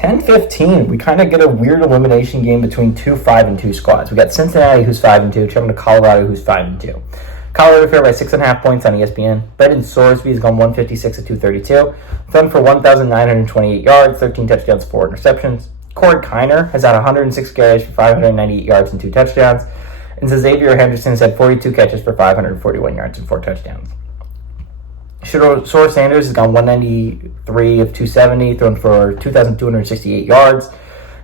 10-15, we kind of get a weird elimination game between two 5-2 squads. We got Cincinnati, who's 5-2, traveling to Colorado, who's 5-2. Colorado fair by 6.5 points on ESPN. Brendan Sorsby has gone 156 at 232, thrown for 1,928 yards, 13 touchdowns, 4 interceptions. Cord Kiner has had 106 carries for 598 yards and 2 touchdowns. And Xavier Henderson has had 42 catches for 541 yards and 4 touchdowns. Shedeur Sanders has gone 193 of 270, thrown for 2,268 yards,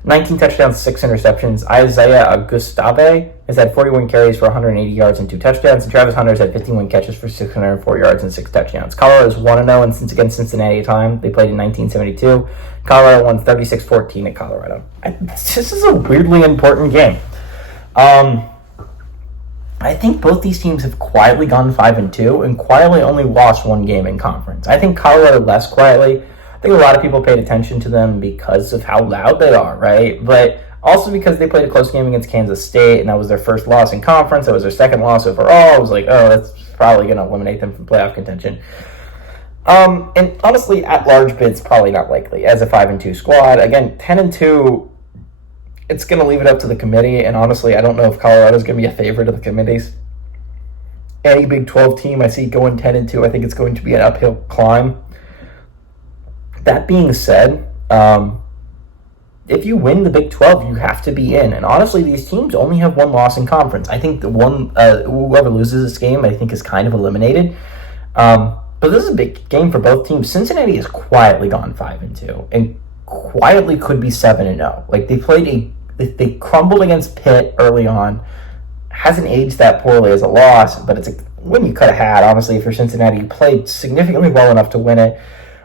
19 touchdowns, 6 interceptions. Isaiah Augustave has had 41 carries for 180 yards and 2 touchdowns. And Travis Hunter has had 51 catches for 604 yards and 6 touchdowns. Colorado is 1-0 against Cincinnati at time. They played in 1972. Colorado won 36-14 at Colorado. This is a weirdly important game. I think both these teams have quietly gone 5-2 and quietly only lost one game in conference. I think Colorado less quietly. I think a lot of people paid attention to them because of how loud they are, right? But also because they played a close game against Kansas State, and that was their first loss in conference. That was their second loss overall. I was like, oh, that's probably going to eliminate them from playoff contention. And honestly, at-large bid's probably not likely as a 5-2 squad. Again, 10-2... it's going to leave it up to the committee, and honestly, I don't know if Colorado's going to be a favorite of the committees. Any Big 12 team I see going 10-2, I think it's going to be an uphill climb. That being said, if you win the Big 12, you have to be in. And honestly, these teams only have one loss in conference. I think the one whoever loses this game, I think, is kind of eliminated. But this is a big game for both teams. Cincinnati has quietly gone 5-2, and quietly could be 7-0. Like they crumbled against Pitt early on. Hasn't aged that poorly as a loss, but it's a win you could have had. Honestly, for Cincinnati, you played significantly well enough to win it.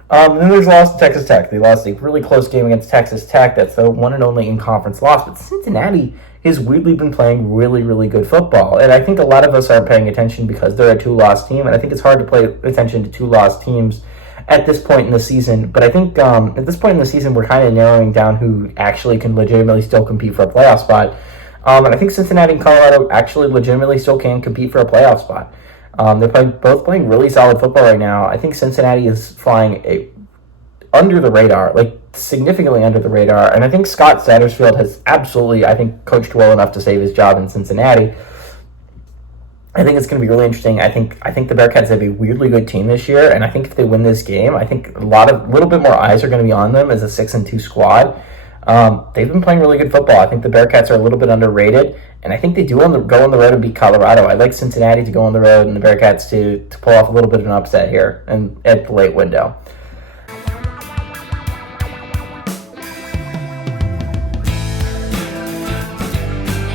And then there's a loss to Texas Tech. They lost a really close game against Texas Tech. That's the one and only in-conference loss. But Cincinnati has weirdly been playing really, really good football. And I think a lot of us aren't paying attention because they're a two-loss team. And I think it's hard to pay attention to two-loss teams at this point in the season. But I think at this point in the season, we're kind of narrowing down who actually can legitimately still compete for a playoff spot. And I think Cincinnati and Colorado actually legitimately still can compete for a playoff spot. They're both playing really solid football right now. I think Cincinnati is flying under the radar, like significantly under the radar. And I think Scott Satterfield has absolutely, I think, coached well enough to save his job in Cincinnati. I think it's going to be really interesting. I think the Bearcats have a weirdly good team this year, and I think if they win this game, I think a little bit more eyes are going to be on them as a 6-2 squad. They've been playing really good football. I think the Bearcats are a little bit underrated, and I think they do go on the road and beat Colorado. I'd like Cincinnati to go on the road and the Bearcats to pull off a little bit of an upset here and at the late window.